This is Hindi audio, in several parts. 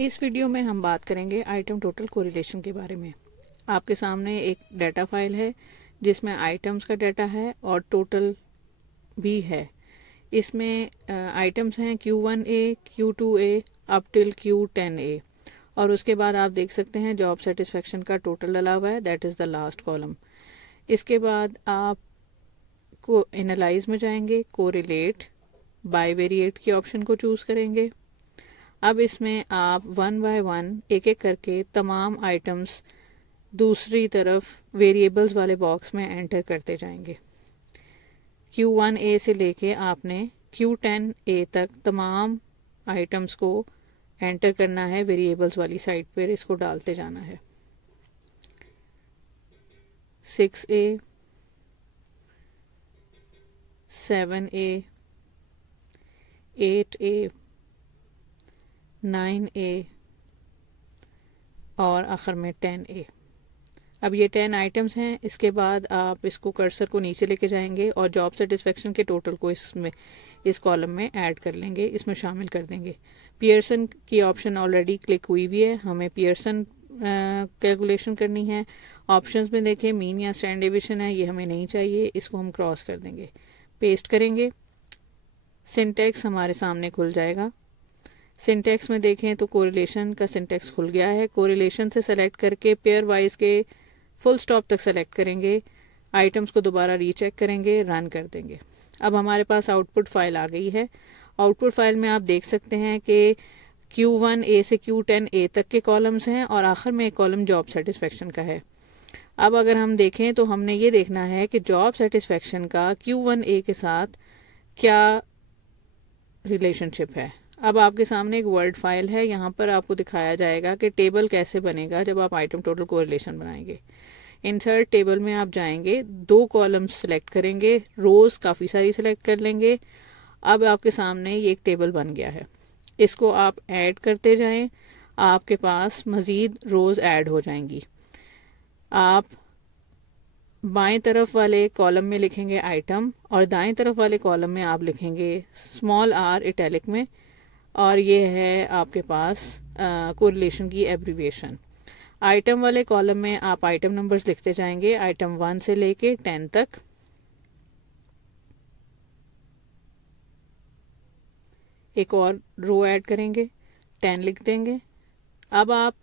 इस वीडियो में हम बात करेंगे आइटम टोटल कोरिलेशन के बारे में। आपके सामने एक डाटा फाइल है जिसमें आइटम्स का डाटा है और टोटल भी है। इसमें आइटम्स हैं Q1A, Q2A up till Q10A और उसके बाद आप देख सकते हैं जॉब सेटिस्फेक्शन का टोटल डला हुआ है, that is the last column. इसके बाद आप को एनालाइज में जाएंगे, कोरिलेट बाइवेरिएट की ऑप्शन को चूज़ करेंगे। अब इसमें आप वन बाय वन एक एक करके तमाम आइटम्स दूसरी तरफ वेरिएबल्स वाले बॉक्स में एंटर करते जाएंगे। Q1A से लेके आपने Q10A तक तमाम आइटम्स को एंटर करना है, वेरिएबल्स वाली साइड पर इसको डालते जाना है। 6A, 7A, 8A, 9A और आखिर में 10A। अब ये 10 आइटम्स हैं। इसके बाद आप इसको कर्सर को नीचे लेके जाएंगे और जॉब सेटिस्फेक्शन के टोटल को इस कॉलम में ऐड कर लेंगे, इसमें शामिल कर देंगे। पियर्सन की ऑप्शन ऑलरेडी क्लिक हुई भी है, हमें पियर्सन कैलकुलेशन करनी है। ऑप्शंस में देखें मीन या स्टैंडर्ड डेविएशन है, ये हमें नहीं चाहिए, इसको हम क्रॉस कर देंगे, पेस्ट करेंगे। सिंटैक्स हमारे सामने खुल जाएगा। सिंटैक्स में देखें तो कोरिलेशन का सिंटैक्स खुल गया है। कोरिलेशन से सेलेक्ट करके पेयर वाइज के फुल स्टॉप तक सेलेक्ट करेंगे, आइटम्स को दोबारा रीचेक करेंगे, रन कर देंगे। अब हमारे पास आउटपुट फाइल आ गई है। आउटपुट फाइल में आप देख सकते हैं कि Q1A से Q10A तक के कॉलम्स हैं और आखिर में एक कॉलम जॉब सेटिस्फेक्शन का है। अब अगर हम देखें तो हमने ये देखना है कि जॉब सेटिस्फेक्शन का Q1A के साथ क्या रिलेशनशिप है। अब आपके सामने एक वर्ड फाइल है, यहाँ पर आपको दिखाया जाएगा कि टेबल कैसे बनेगा जब आप आइटम टोटल कोरिलेशन बनाएंगे। इंसर्ट टेबल में आप जाएंगे, 2 कॉलम्स सेलेक्ट करेंगे, रोज़ काफ़ी सारी सेलेक्ट कर लेंगे। अब आपके सामने ये एक टेबल बन गया है, इसको आप ऐड करते जाएं, आपके पास मज़ीद रोज़ ऐड हो जाएंगी। आप बाएं तरफ वाले कॉलम में लिखेंगे आइटम और दाएं तरफ वाले कॉलम में आप लिखेंगे स्मॉल r इटैलिक में, और ये है आपके पास कोरिलेशन की एब्रीविएशन। आइटम वाले कॉलम में आप आइटम नंबर्स लिखते जाएंगे, आइटम 1 से लेके 10 तक। एक और रो ऐड करेंगे, 10 लिख देंगे। अब आप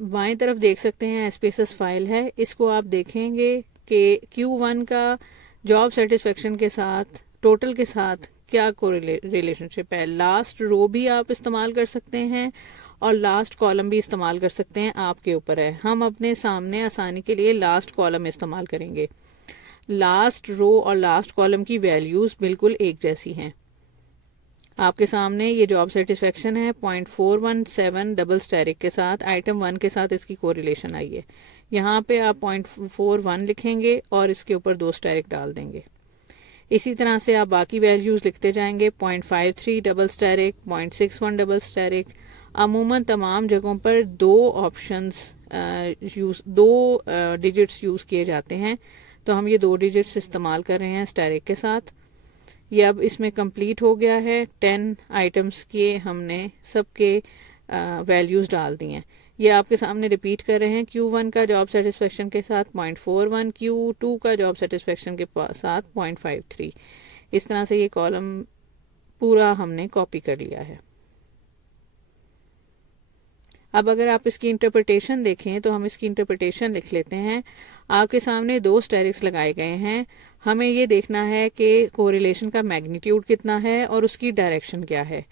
बाएं तरफ देख सकते हैं एसपीएसएस फाइल है, इसको आप देखेंगे कि Q1 का जॉब सेटिस्फेक्शन के साथ टोटल के साथ क्या रिलेशनशिप है। लास्ट रो भी आप इस्तेमाल कर सकते हैं और लास्ट कॉलम भी इस्तेमाल कर सकते हैं, आपके ऊपर है। हम अपने सामने आसानी के लिए लास्ट कॉलम इस्तेमाल करेंगे। लास्ट रो और लास्ट कॉलम की वैल्यूज़ बिल्कुल एक जैसी हैं। आपके सामने ये जॉब सेटिस्फेक्शन है 0.417 डबल स्टेरिक के साथ, आइटम 1 के साथ इसकी कोरिलेशन आई है। यहाँ पे आप 0.41 लिखेंगे और इसके ऊपर 2 स्टेरिक डाल देंगे। इसी तरह से आप बाकी वैल्यूज़ लिखते जाएंगे, 0.53 डबल स्टेरिक, 0.61 डबल स्टेरिक। अमूमन तमाम जगहों पर 2 ऑप्शंस 2 डिजिट्स यूज़ किए जाते हैं, तो हम ये 2 डिजिट्स इस्तेमाल कर रहे हैं स्टेरिक के साथ। ये अब इसमें कंप्लीट हो गया है। 10 आइटम्स के हमने सबके वैल्यूज़ डाल दी हैं। ये आपके सामने रिपीट कर रहे हैं, Q1 का जॉब सेटिस्फेक्शन के साथ 0.41, Q2 का जॉब सेटिस्फेक्शन के साथ 0.53। इस तरह से ये कॉलम पूरा हमने कॉपी कर लिया है। अब अगर आप इसकी इंटरप्रिटेशन देखें तो हम इसकी इंटरप्रिटेशन लिख लेते हैं। आपके सामने 2 स्टेरिक्स लगाए गए हैं, हमें ये देखना है कि कोरिलेशन का मैग्नीट्यूड कितना है और उसकी डायरेक्शन क्या है।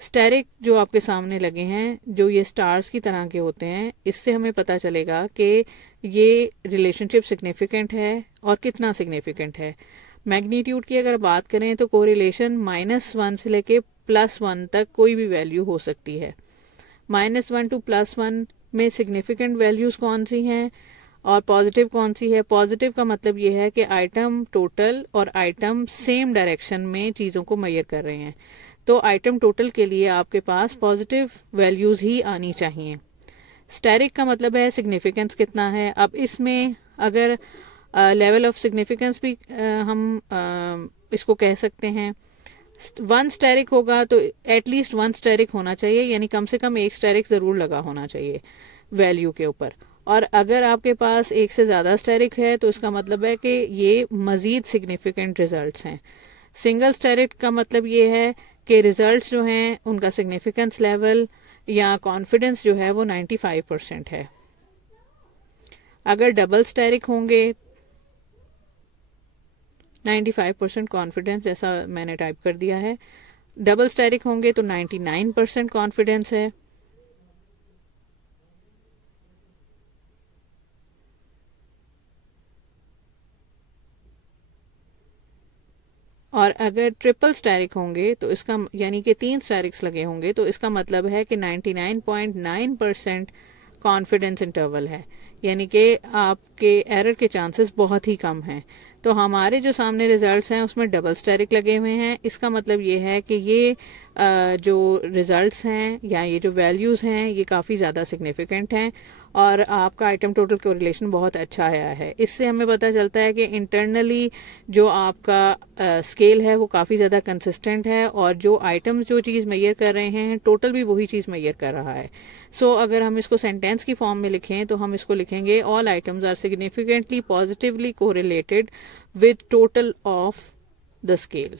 स्टेरिक जो आपके सामने लगे हैं, जो ये स्टार्स की तरह के होते हैं, इससे हमें पता चलेगा कि ये रिलेशनशिप सिग्निफिकेंट है और कितना सिग्निफिकेंट है। मैग्नीट्यूड की अगर बात करें तो कोरिलेशन -1 से लेके +1 तक कोई भी वैल्यू हो सकती है। -1 to +1 में सिग्निफिकेंट वैल्यूज़ कौन सी हैं और पॉजिटिव कौन सी है। पॉजिटिव का मतलब ये है कि आइटम टोटल और आइटम सेम डायरेक्शन में चीज़ों को मेजर कर रहे हैं, तो आइटम टोटल के लिए आपके पास पॉजिटिव वैल्यूज़ ही आनी चाहिए। स्टेरिक का मतलब है सिग्निफिकेंस कितना है। अब इसमें अगर लेवल ऑफ सिग्निफिकेंस भी हम इसको कह सकते हैं। 1 स्टेरिक होगा तो एटलीस्ट 1 स्टेरिक होना चाहिए, यानी कम से कम 1 स्टेरिक ज़रूर लगा होना चाहिए वैल्यू के ऊपर। और अगर आपके पास 1 से ज़्यादा स्टेरिक है तो इसका मतलब है कि ये मज़ीद सिग्निफिकेंट रिजल्ट्स हैं। सिंगल स्टेरिक का मतलब ये है कि रिजल्ट्स जो हैं उनका सिग्निफिकेंस लेवल या कॉन्फिडेंस जो है वो 95% है। अगर डबल स्टेरिक होंगे 95% कॉन्फिडेंस, जैसा मैंने टाइप कर दिया है। डबल स्टेरिक होंगे तो 99% कॉन्फिडेंस है। और अगर ट्रिपल स्टेरिक होंगे तो इसका यानी कि 3 स्टेरिक्स लगे होंगे तो इसका मतलब है कि 99.9% कॉन्फिडेंस इंटरवल है, यानी कि आपके एरर के चांसेस बहुत ही कम हैं। तो हमारे जो सामने रिजल्ट्स हैं उसमें डबल स्टेरिक लगे हुए हैं। इसका मतलब ये है कि ये जो रिजल्ट्स हैं या ये जो वैल्यूज़ हैं ये काफ़ी ज़्यादा सिग्निफिकेंट हैं और आपका आइटम टोटल कोरिलेशन बहुत अच्छा आया है। इससे हमें पता चलता है कि इंटरनली जो आपका स्केल है वो काफ़ी ज़्यादा कंसिस्टेंट है और जो आइटम्स जो चीज़ मेजर कर रहे हैं टोटल भी वही चीज़ मेजर कर रहा है। सो अगर हम इसको सेंटेंस की फॉर्म में लिखें तो हम इसको लिखेंगे all items are significantly positively correlated with total of the scale.